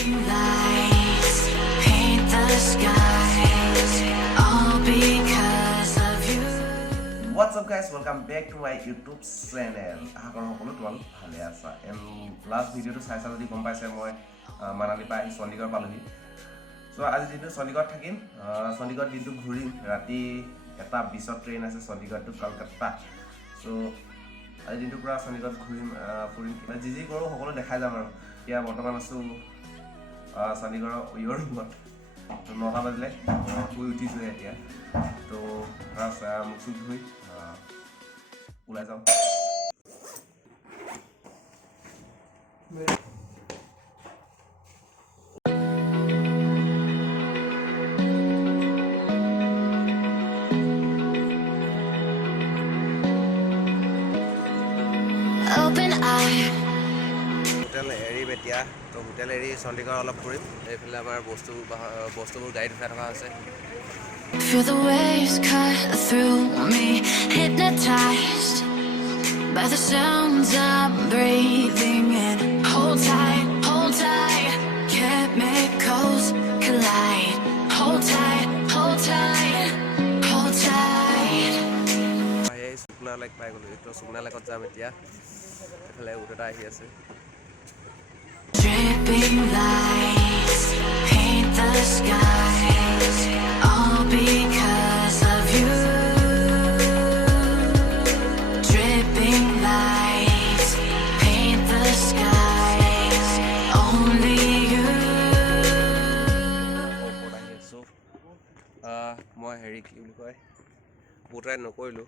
Dripping lights paint the skies, all because of you. What's up guys, welcome back to my YouTube channel. And last video to saisa jodi gom paise moi Manali pa ahi Chandigarh palohi. So aji dintu Chandigarh thakim, Chandigarh dintu ghurim rati eta 20 train ase Chandigarh to Kolkata. So aji dintu pura Chandigarh ghurim furim jiji koro hokolo dekhai jam aru kia bortoman asu Chandigarh your room to 9 bajle hui uthisu etia to ras muksuk hui ulai jao. Open eye. Hotel area betia to hotel area Chandigarh olop furim efile amar bostubur guide uthai thaka ase. Feel the waves cut through me, hypnotized by the sounds I'm breathing in. Hold tight, chemicals collide. Hold tight, hold tight, hold tight. Hey, Sukna like pai golo to Sukna like jam etia efale utata ahi ase. Dripping lights paint the skies, all because of you. Dripping lights paint the skies, only you. So moi heri ki boli koy botai nokoilu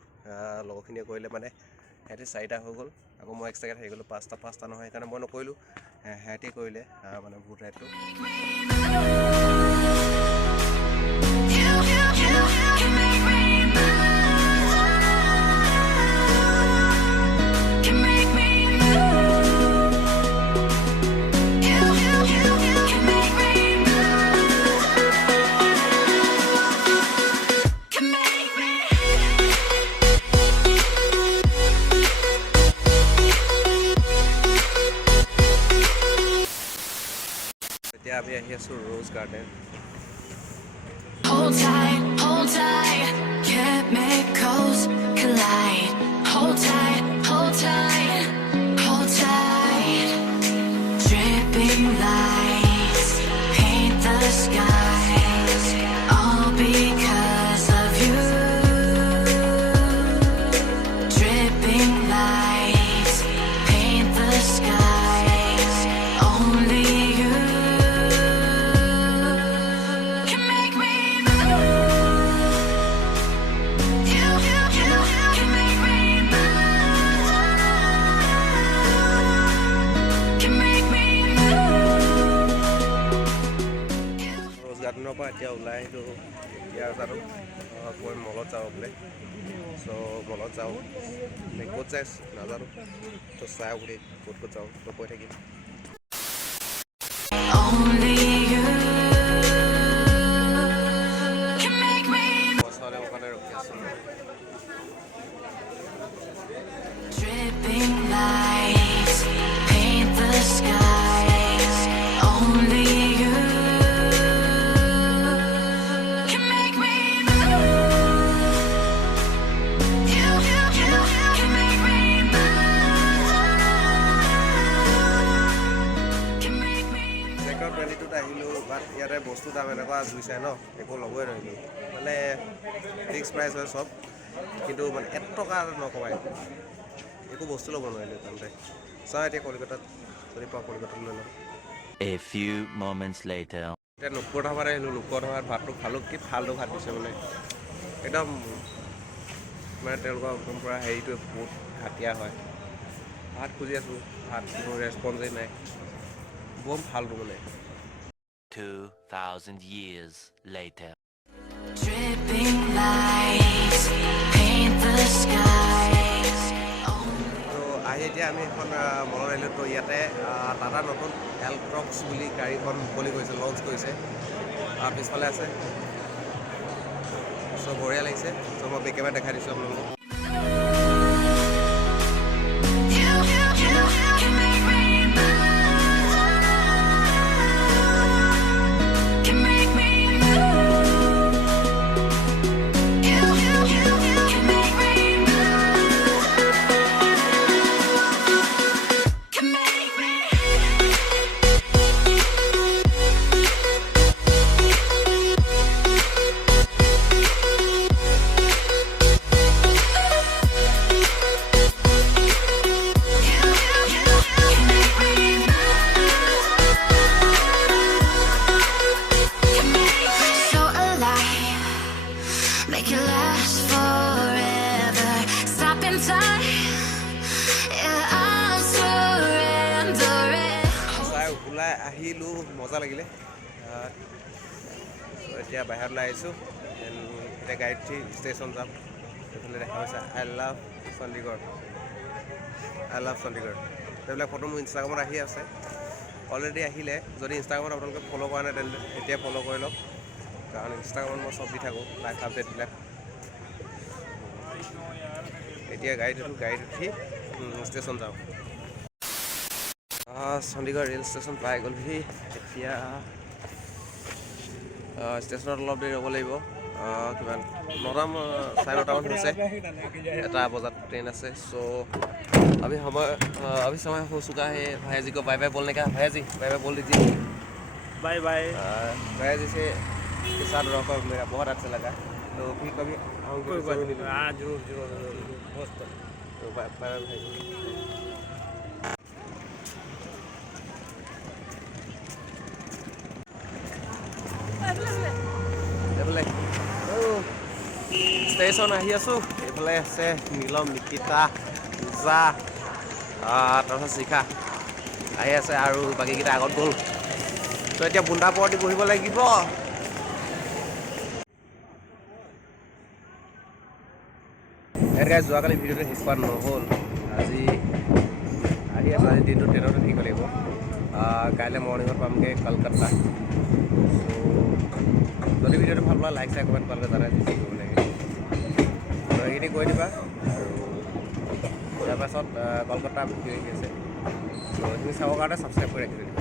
logokhini koile mane heti saida ho gol ako moi extra thai golo pasta no hoy kana moi nokoilu heti koile mane botai to আমি আহি আছো Rose Garden. Hold tight, chemicals collide. Hold tight, hold tight. Dripping lights paint the skies, all because of you. Dripping lights paint the skies, only you. Gardener pa এতিয়া ওলাই আহিলো ইয়াৰ আৰু মই মলত যাওঁ বোলে সো মলত যাওঁ ক'ত যাই নাজানো তো চাই বুলি ক'ত যাওঁ তো কৈ থাকিম বছৰে ওখানে ৰখি আছো Dripping lights paint the skies, only you. ইয়াতে বস্তু দাম এনেকুৱা জুইছে ন একো ল'বই নোৱাৰিলোঁ মানে ফিক্স প্ৰাইচ হয় চব কিন্তু মানে 1 টকা নকমাই একো বস্তু ল'ব নোৱাৰিলোঁ তাতে চাওঁ এতিয়া কলিকতাত যদি পাওঁ কলিকতাত লৈ ল'ম A few moments later এতিয়া নুপুৰ ধাবাত আহিলোঁ নুপুৰ ধাবাত ভাতটো খালোঁ কি ফাল্টু ভাত দিছে মানে একদম মানে তেওঁলোকৰ একদম পূৰা হেৰিটো বহুত ঘাটিয়া হয় ভাত খুজি আছোঁ ভাত কোনো ৰেছপঞ্চেই নাই বহুত ফাল্টু মানে 2,000 years later. Dripping lights paint the skies. তো আহি এতিয়া আমি এখন মলত আহিলোঁ তো ইয়াতে টাটা নতুন এলট্ৰক্স বুলি গাড়ীখন মুকলি কৰিছে লঞ্চ কৰিছে পিছফালে আছে চ' বঢ়িয়া লাগিছে চ' মই বেকেবাৰ দেখাই দিছোঁ আপোনালোকক আহিলোঁ মজা লাগিলে এতিয়া বাহিৰত ওলাই আহিছোঁ এতিয়া গাড়ীত উঠি ষ্টেচন যাম এইফালে দেখা পাইছে আই লাভ চণ্ডীগড় সেইবিলাক ফটো মোৰ ইনষ্টাগ্ৰামত আহি আছে অলৰেডি আহিলে যদি ইনষ্টাগ্ৰামত আপোনালোকে ফ'ল' কৰা নাই তেন্তে এতিয়া ফ'ল' কৰি লওক কাৰণ ইনষ্টাগ্ৰামত মই চব দি থাকোঁ লাইভ আপডেটবিলাক এতিয়া গাড়ীত উঠি ষ্টেচন যাওঁ চণ্ডীগড় ৰেল ষ্টেচন পাই গ'লহি এতিয়া ষ্টেচনত অলপ দেৰি ৰ'ব লাগিব কিমান 9:30 চাৰে 9টামান হৈছে 1 बजत ट्रेन আছে सो अभी समय हो चुका है भैया जी को बाय बाय बोलने का भैया जी बाय बाय बोल दीजिए बाय बाय भैया जी से के साथ रहकर मेरा बहुत अच्छा लगा तो फिर कभी आऊँगा जरूर मस्त तो बाय बाय भाई এইফালে ষ্টেচন আহি আছোঁ এইফালে আছে নীলম নিকিতা পূজা তাৰপিছত শিখা আহি আছে আৰু বাকীকেইটা আগত গ'ল তো এতিয়া বুন্দা পৰতি বহিব লাগিব এনেকৈ যোৱাকালি ভিডিঅ'টো শেষ কৰা নহ'ল আজি আহি আছোঁ আজি দিনটো ট্ৰেইনতে থাকিব লাগিব কাইলৈ মৰ্ণিঙত পামগৈ কলকাতা যদি ভিডিঅ'টো ভাল পোৱা লাইক চাই কমেণ্ট পালে জানাই কৰিব লাগে তো সেইখিনি কৈ দিবা আৰু ইয়াৰ পাছত কলকাতা ভিডিঅ' আহি আছে তো তুমি চাবৰ কাৰণে ছাবস্ক্ৰাইব কৰি ৰাখি দিবা